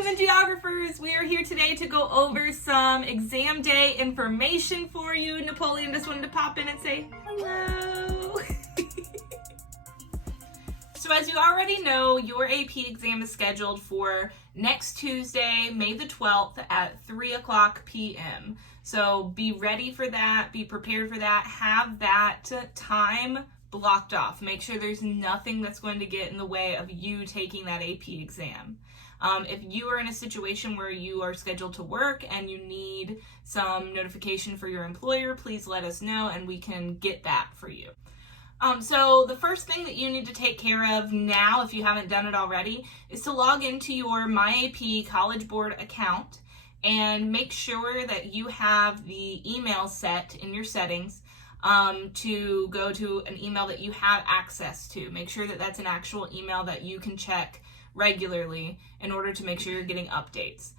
Human Geographers! We are here today to go over some exam day information for you. Napoleon just wanted to pop in and say hello. So as you already know, your AP exam is scheduled for next Tuesday, May the 12th at 3 o'clock p.m. So be ready for that, be prepared for that, have that time blocked off. Make sure there's nothing that's going to get in the way of you taking that AP exam. If you are in a situation where you are scheduled to work and you need some notification for your employer, please let us know and we can get that for you. So the first thing that you need to take care of now, if you haven't done it already, is to log into your MyAP College Board account and make sure that you have the email set in your settings to go to an email that you have access to. Make sure that that's an actual email that you can check regularly in order to make sure you're getting updates.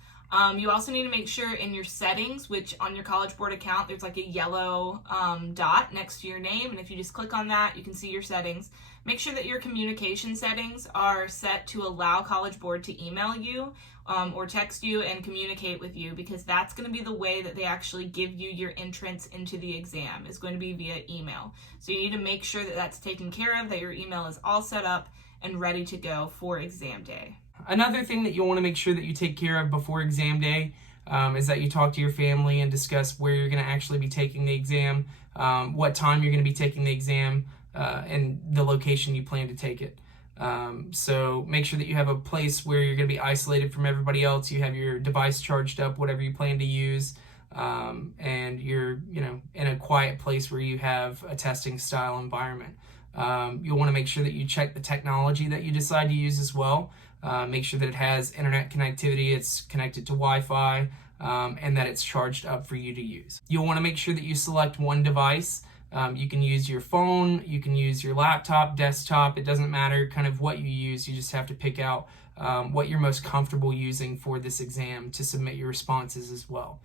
You also need to make sure in your settings, which on your College Board account, there's like a yellow dot next to your name. And if you just click on that, you can see your settings. Make sure that your communication settings are set to allow College Board to email you or text you and communicate with you, because that's going to be the way that they actually give you your entrance into the exam, is going to be via email. So you need to make sure that that's taken care of, that your email is all set up and ready to go for exam day. Another thing that you'll want to make sure that you take care of before exam day is that you talk to your family and discuss where you're going to actually be taking the exam, what time you're going to be taking the exam, and the location you plan to take it. So make sure that you have a place where you're going to be isolated from everybody else. You have your device charged up, whatever you plan to use, and you're in a quiet place where you have a testing style environment. You'll want to make sure that you check the technology that you decide to use as well. Make sure that it has internet connectivity, it's connected to Wi-Fi, and that it's charged up for you to use. You'll want to make sure that you select one device. You can use your phone, you can use your laptop, desktop, it doesn't matter kind of what you use. You just have to pick out what you're most comfortable using for this exam to submit your responses as well.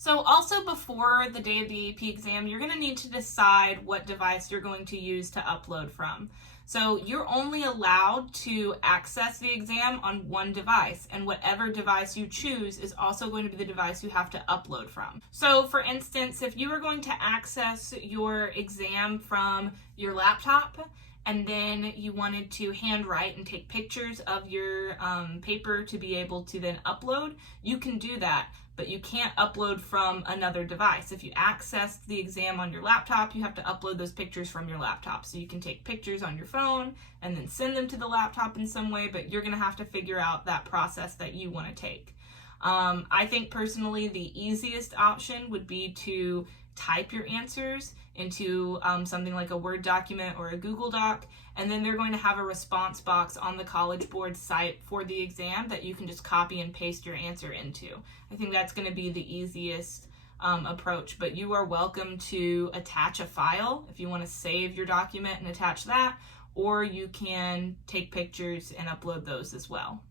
So also before the day of the AP exam, you're going to need to decide what device you're going to use to upload from. So you're only allowed to access the exam on one device, and whatever device you choose is also going to be the device you have to upload from. So for instance, if you are going to access your exam from your laptop, and then you wanted to handwrite and take pictures of your paper to be able to then upload, you can do that, but you can't upload from another device. If you access the exam on your laptop, you have to upload those pictures from your laptop. So you can take pictures on your phone and then send them to the laptop in some way, but you're gonna have to figure out that process that you wanna take. I think personally the easiest option would be to type your answers into something like a Word document or a Google Doc, and then they're going to have a response box on the College Board site for the exam that you can just copy and paste your answer into. I think that's going to be the easiest approach, but you are welcome to attach a file if you want to save your document and attach that, or you can take pictures and upload those as well.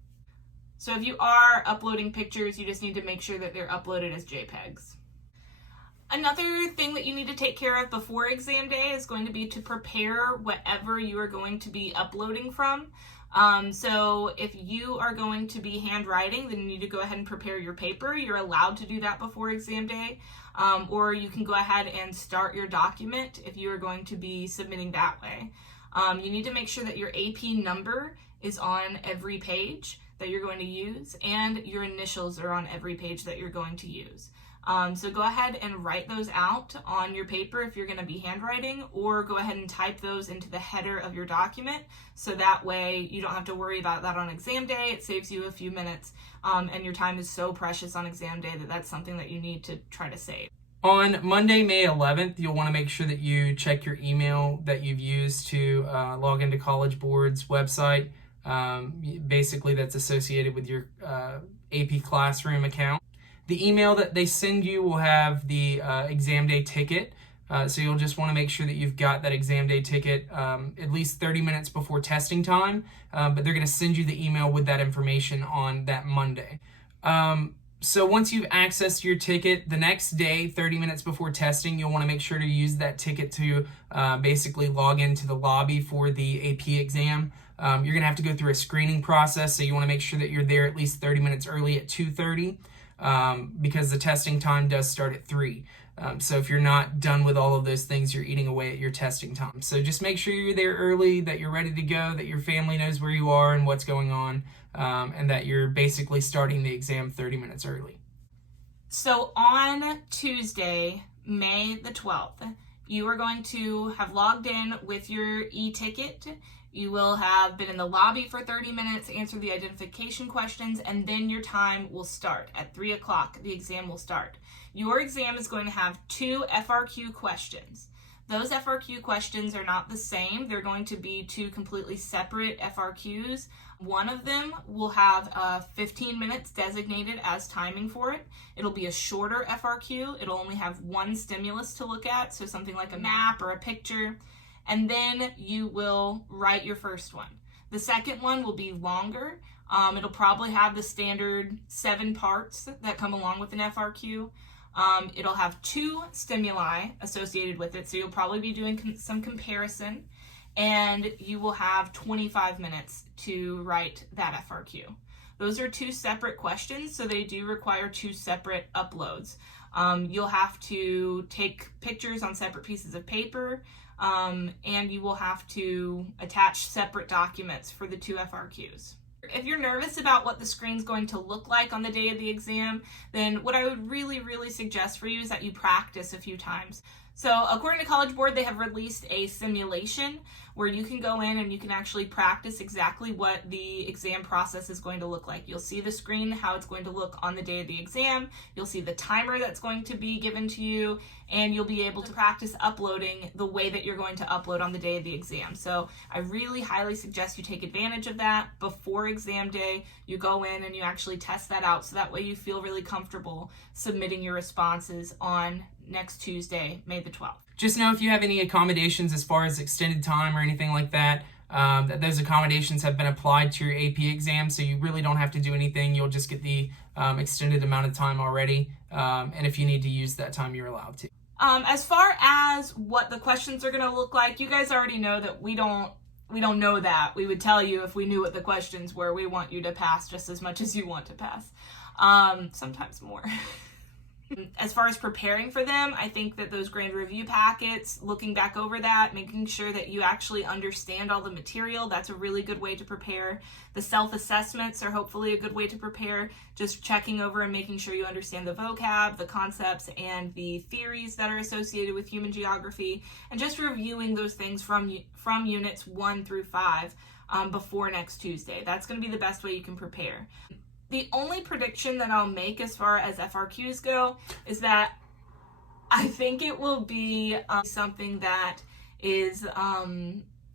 So if you are uploading pictures, you just need to make sure that they're uploaded as JPEGs. Another thing that you need to take care of before exam day is going to be to prepare whatever you are going to be uploading from. So if you are going to be handwriting, then you need to go ahead and prepare your paper. You're allowed to do that before exam day, or you can go ahead and start your document if you are going to be submitting that way. You need to make sure that your AP number is on every page that you're going to use, and your initials are on every page that you're going to use. So go ahead and write those out on your paper if you're going to be handwriting, or go ahead and type those into the header of your document, so that way you don't have to worry about that on exam day. It saves you a few minutes, and your time is so precious on exam day that that's something that you need to try to save. On Monday, May 11th, you'll want to make sure that you check your email that you've used to log into College Board's website. Basically, that's associated with your AP Classroom account. The email that they send you will have the exam day ticket, so you'll just want to make sure that you've got that exam day ticket at least 30 minutes before testing time, but they're going to send you the email with that information on that Monday. So once you've accessed your ticket, the next day, 30 minutes before testing, you'll want to make sure to use that ticket to basically log into the lobby for the AP exam. You're going to have to go through a screening process, so you want to make sure that you're there at least 30 minutes early at 2:30 because the testing time does start at 3. So if you're not done with all of those things, you're eating away at your testing time. So just make sure you're there early, that you're ready to go, that your family knows where you are and what's going on, and that you're basically starting the exam 30 minutes early. So on Tuesday, May the 12th, you are going to have logged in with your e-ticket. You will have been in the lobby for 30 minutes, answer the identification questions, and then your time will start. At 3 o'clock, the exam will start. Your exam is going to have 2 FRQ questions. Those FRQ questions are not the same. They're going to be 2 completely separate FRQs. One of them will have 15 minutes designated as timing for it. It'll be a shorter FRQ. It'll only have 1 stimulus to look at, so something like a map or a picture. And then you will write your first one. The second one will be longer. It'll probably have the standard 7 parts that come along with an FRQ. It'll have 2 stimuli associated with it, so you'll probably be doing some comparison, and you will have 25 minutes to write that FRQ. Those are 2 separate questions, so they do require 2 separate uploads. You'll have to take pictures on separate pieces of paper, and you will have to attach separate documents for the 2 FRQs. If you're nervous about what the screen's going to look like on the day of the exam, then what I would really suggest for you is that you practice a few times. So according to College Board, they have released a simulation where you can go in and you can actually practice exactly what the exam process is going to look like. You'll see the screen, how it's going to look on the day of the exam. You'll see the timer that's going to be given to you, and you'll be able to practice uploading the way that you're going to upload on the day of the exam. So I really highly suggest you take advantage of that before exam day. You go in and you actually test that out, so that way you feel really comfortable submitting your responses on next Tuesday, May the 12th. Just know if you have any accommodations as far as extended time or anything like that, that those accommodations have been applied to your AP exam, so you really don't have to do anything. You'll just get the extended amount of time already, and if you need to use that time, you're allowed to. As far as what the questions are going to look like, you guys already know that we don't know that. We would tell you if we knew what the questions were. We want you to pass just as much as you want to pass, sometimes more. As far as preparing for them, I think that those grand review packets, looking back over that, making sure that you actually understand all the material, that's a really good way to prepare. The self-assessments are hopefully a good way to prepare, just checking over and making sure you understand the vocab, the concepts, and the theories that are associated with human geography, and just reviewing those things from units 1 through 5 before next Tuesday. That's going to be the best way you can prepare. The only prediction that I'll make as far as FRQs go is that I think it will be something that is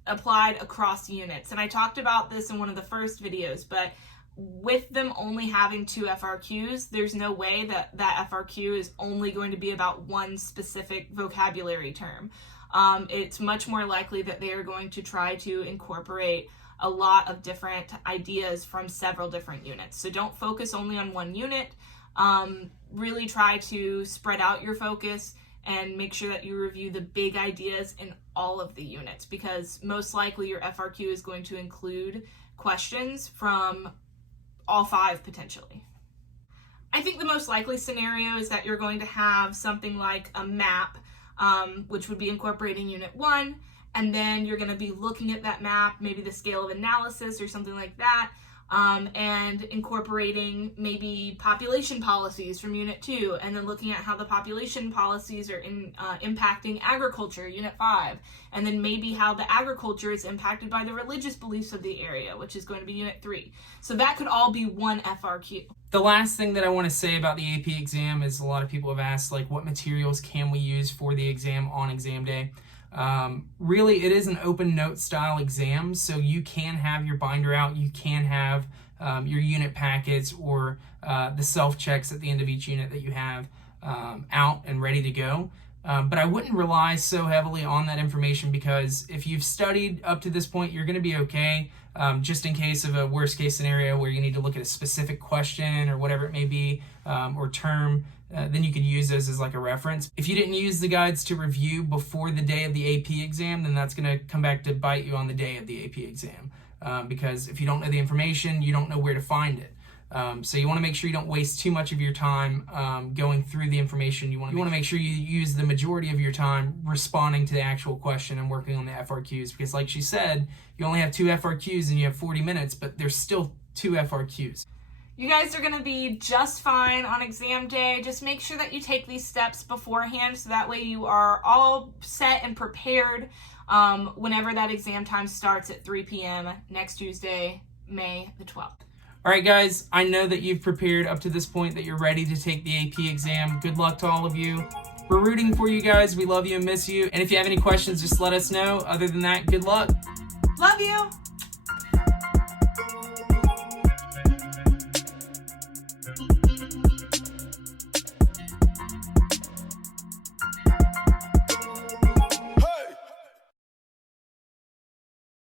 applied across units. And I talked about this in one of the first videos, but with them only having 2 FRQs, there's no way that that FRQ is only going to be about one specific vocabulary term. It's much more likely that they are going to try to incorporate a lot of different ideas from several different units. So don't focus only on one unit. Really try to spread out your focus and make sure that you review the big ideas in all of the units, because most likely your FRQ is going to include questions from all 5 potentially. I think the most likely scenario is that you're going to have something like a map, which would be incorporating Unit 1, and then you're going to be looking at that map, maybe the scale of analysis or something like that, and incorporating maybe population policies from Unit 2, and then looking at how the population policies are impacting agriculture, Unit 5, and then maybe how the agriculture is impacted by the religious beliefs of the area, which is going to be Unit 3. So that could all be one FRQ. The last thing that I want to say about the AP exam is a lot of people have asked, like, what materials can we use for the exam on exam day? Really, it is an open note style exam, so you can have your binder out, you can have your unit packets or the self-checks at the end of each unit that you have out and ready to go. But I wouldn't rely so heavily on that information, because if you've studied up to this point, you're going to be okay, just in case of a worst case scenario where you need to look at a specific question or whatever it may be, or term. Then you could use those as like a reference. If you didn't use the guides to review before the day of the AP exam, then that's going to come back to bite you on the day of the AP exam. because if you don't know the information, you don't know where to find it. So you want to make sure you don't waste too much of your time going through the information. You want to make sure you use the majority of your time responding to the actual question and working on the FRQs, because like she said, you only have 2 FRQs and you have 40 minutes, but there's still 2 FRQs. You guys are going to be just fine on exam day. Just make sure that you take these steps beforehand so that way you are all set and prepared whenever that exam time starts at 3 p.m. next Tuesday, May the 12th. All right, guys, I know that you've prepared up to this point, that you're ready to take the AP exam. Good luck to all of you. We're rooting for you guys. We love you and miss you. And if you have any questions, just let us know. Other than that, good luck. Love you.